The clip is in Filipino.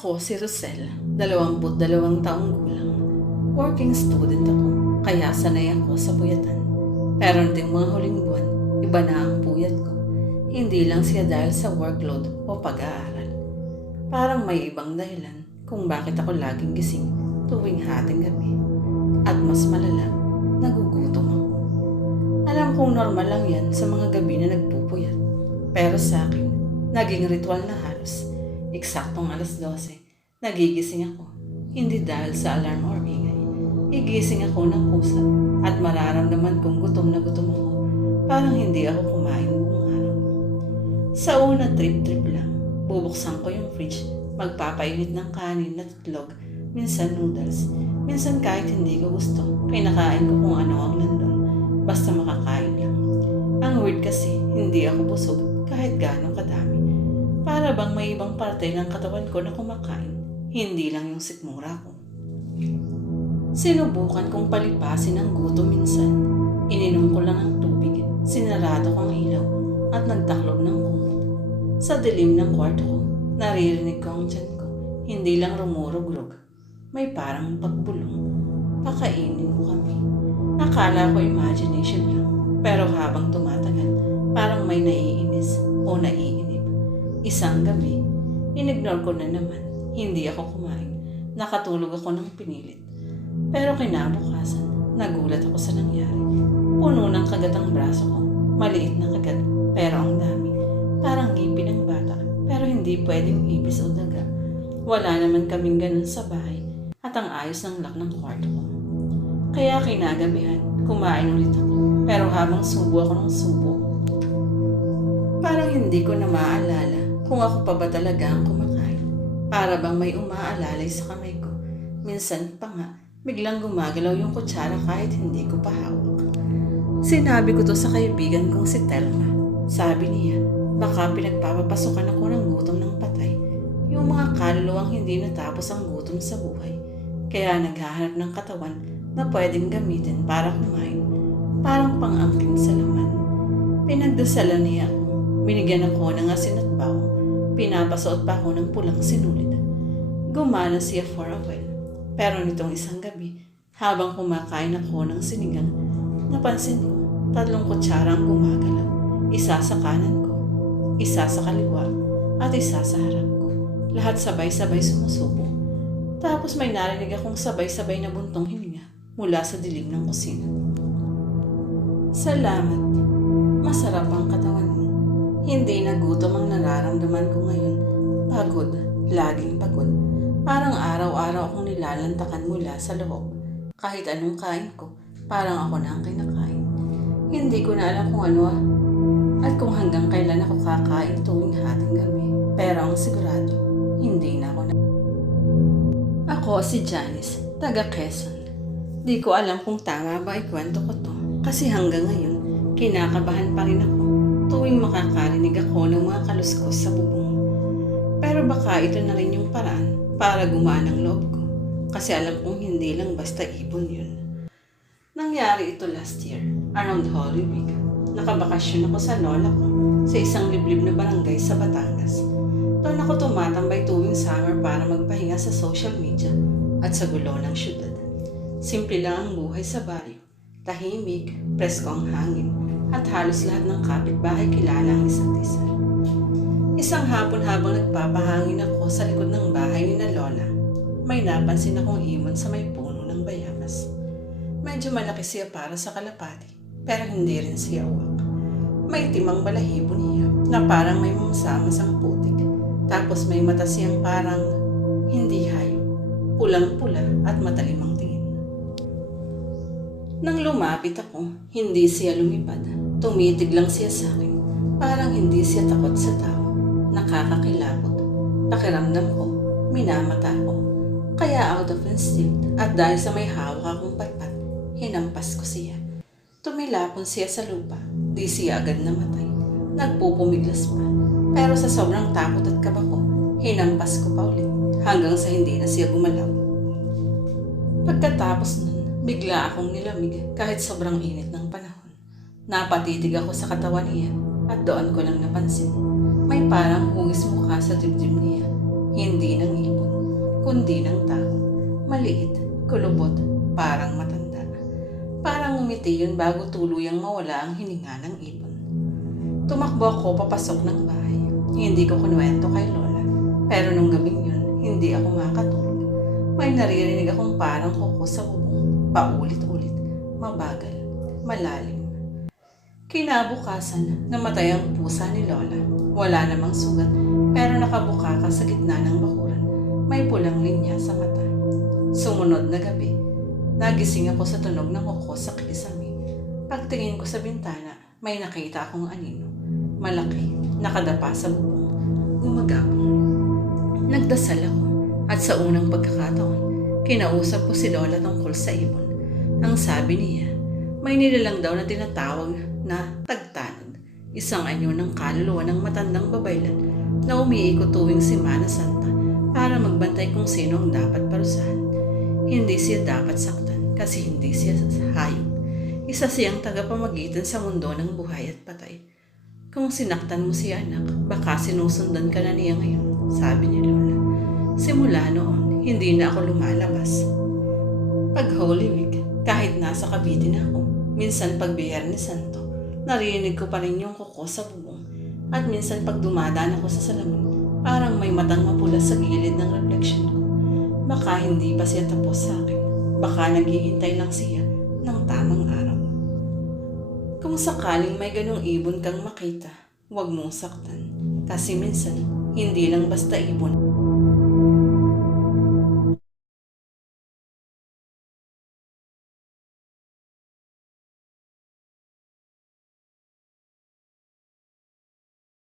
Ako si Rosel, 22 taong gulang. Working student ako, kaya sanay ako sa puyatan. Pero nitong mga huling buwan, iba na ang puyat ko. Hindi lang siya dahil sa workload o pag-aaral. Parang may ibang dahilan kung bakit ako laging gising tuwing hating gabi. At mas malala, nagugutom ako. Alam kong normal lang yan sa mga gabi na nagpupuyat. Pero sa akin, naging ritual na halos. Eksaktong 12:00, nagigising ako. Hindi dahil sa alarm or ingay. Igising ako ng kusa at mararamdaman kong gutom na gutom ako. Parang hindi ako kumain buong araw. Sa una trip lang, bubuksan ko yung fridge, magpapainit ng kanin at itlog, minsan noodles. Minsan kahit hindi ko gusto, kinakain ko kung ano ang nandun. Basta makakain lang. Ang weird kasi, hindi ako busog kahit gaano kadami. Para bang may ibang parte ng katawan ko na kumakain, hindi lang yung sikmura ko. Sinubukan kong palipasin ang gutom minsan. Ininom ko lang ang tubig, sinarado ko ang ilaw, at nagtaklob ng kumot. Sa dilim ng kwarto ko, naririnig ko ang tiyan ko. Hindi lang rumurugrog. May parang pagbulong. Pakainin mo kami. Akala ko imagination lang, pero habang tumatagal, parang may naiinis o naiinip. Isang gabi, inignore ko na naman. Hindi ako kumain. Nakatulog ako ng pinilit. Pero kinabukasan, nagulat ako sa nangyari. Puno ng kagat ang braso ko. Maliit na kagat, pero ang dami. Parang ngipin ng bata, pero hindi pwedeng ipis o daga. Wala naman kaming ganun sa bahay at ang ayos ng lock ng kwarto ko. Kaya kinagabihan, kumain ulit ako. Pero habang subo ako ng subo, parang hindi ko na maalala kung ako pa ba talaga ang kumakain. Para bang may umaalalay sa kamay ko. Minsan pa nga, biglang gumagalaw yung kutsara kahit hindi ko pa hawak. Sinabi ko to sa kaibigan kong si Telma. Sabi niya, baka pinagpapapasokan ako ng gutom ng patay. Yung mga kaluluwang hindi natapos ang gutom sa buhay. Kaya naghahanap ng katawan na pwedeng gamitin para kumain. Parang pang-angkin sa laman. Pinagdasalan niya ako. Binigyan ako ng asin at bawang. Pinapasuot pa ako ng pulang sinulid. Gumana siya for a while. Pero nitong isang gabi, habang kumakain ako ng sinigang, napansin ko, 3 kutsara ang gumagalaw. Isa sa kanan ko, isa sa kaliwa, at isa sa harap ko. Lahat sabay-sabay sumusubo. Tapos may narinig akong sabay-sabay na buntong hininga mula sa dilim ng kusina. Salamat. Masarap ang katawan mo. Hindi na gutom ang nararamdaman ko ngayon. Pagod, laging pagod. Parang araw-araw akong nilalantakan mula sa loob. Kahit anong kain ko, parang ako na ang kinakain. Hindi ko na alam kung ano at kung hanggang kailan ako kakain tuwing hating gabi. Pero ang sigurado, hindi na ako na. Ako si Janice, taga Quezon. Di ko alam kung tama ba ikwento ko to. Kasi hanggang ngayon, kinakabahan pa rin ako tuwing makakarinig ako ng mga kaluskos sa bubong. Pero baka ito na rin yung paraan para gumaan ang loob ko. Kasi alam kong hindi lang basta ibon yun. Nangyari ito last year, around Holy Week. Nakabakasyon ako sa lola ko sa isang liblib na barangay sa Batangas. Doon ako tumatambay tuwing summer para magpahinga sa social media at sa gulo ng syudad. Simple lang ang buhay sa baryo. Tahimik, presko ang hangin, at halos lahat ng kapitbahay kilala ang isa't isa. Isang hapon habang nagpapahangin ako sa likod ng bahay ni na Lola, may napansin akong ibon sa may puno ng bayabas. Medyo malaki siya para sa kalapati, pero hindi rin siya uwak. May timang balahibo niya na parang may mamasamasang putik, tapos may mata siyang parang hindi hayop, pulang-pula at matalim ang tingin. Nang lumapit ako, hindi siya lumipad. Tumitig lang siya sa akin. Parang hindi siya takot sa tao. Nakakakilabot. Pakiramdam ko, minamata ko. Kaya out of instinct at dahil sa may hawak akong patpat, hinampas ko siya. Tumilapon siya sa lupa. Di siya agad namatay. Nagpupumiglas pa. Pero sa sobrang takot at kaba ko, hinampas ko pa ulit. Hanggang sa hindi na siya gumalaw. Pagkatapos nun, bigla akong nilamig kahit sobrang init ng panahon. Napatitig ako sa katawan niya at doon ko lang napansin. May parang hugis mukha sa dibdib niya, hindi ng ibon. kundi ng tao. Maliit, kulubot, parang matanda. Parang umiti yun bago tuluyang mawala ang hininga ng ibon. Tumakbo ako papasok ng bahay. Hindi ko kunwento kay Lola. Pero nung gabing yun, hindi ako makatulog. May naririnig akong parang kuko sa bubong. Paulit-ulit, mabagal, malalim. Kinabukasan, namatay ang pusa ni Lola. Wala namang sugat, pero nakabuka ka sa gitna ng bakuran. May pulang linya sa mata. Sumunod na gabi, nagising ako sa tunog ng kuko sa kisame. Pagtingin ko sa bintana, may nakita akong anino. Malaki, nakadapa sa bubong. Gumagapang. Nagdasal ako at sa unang pagkakataon, kinausap ko si Lola tungkol sa ibon. Ang sabi niya, may nilalang daw na tinatawag na tagtanod. Isang anyo ng kaluluwa ng matandang babaylan na umiikot tuwing Semana Santa para magbantay kung sino ang dapat parusahan. Hindi siya dapat saktan kasi hindi siya hayop. Isa siyang tagapamagitan sa mundo ng buhay at patay. Kung sinaktan mo siya anak, baka sinusundan ka na niya ngayon, sabi ni Lola. Simula noon, hindi na ako lumalabas. Pag Holy Week, kahit nasa Cavite na ako, minsan pag Biyernes Santo, narinig ko pa rin yung kuko sa bubong. At minsan pag dumadaan ako sa salamin, parang may matang mapula sa gilid ng reflection ko. Baka hindi pa siya tapos sa akin. Baka naghihintay lang siya ng tamang araw. Kung sakaling may ganong ibon kang makita, huwag mong saktan. Kasi minsan, hindi lang basta ibon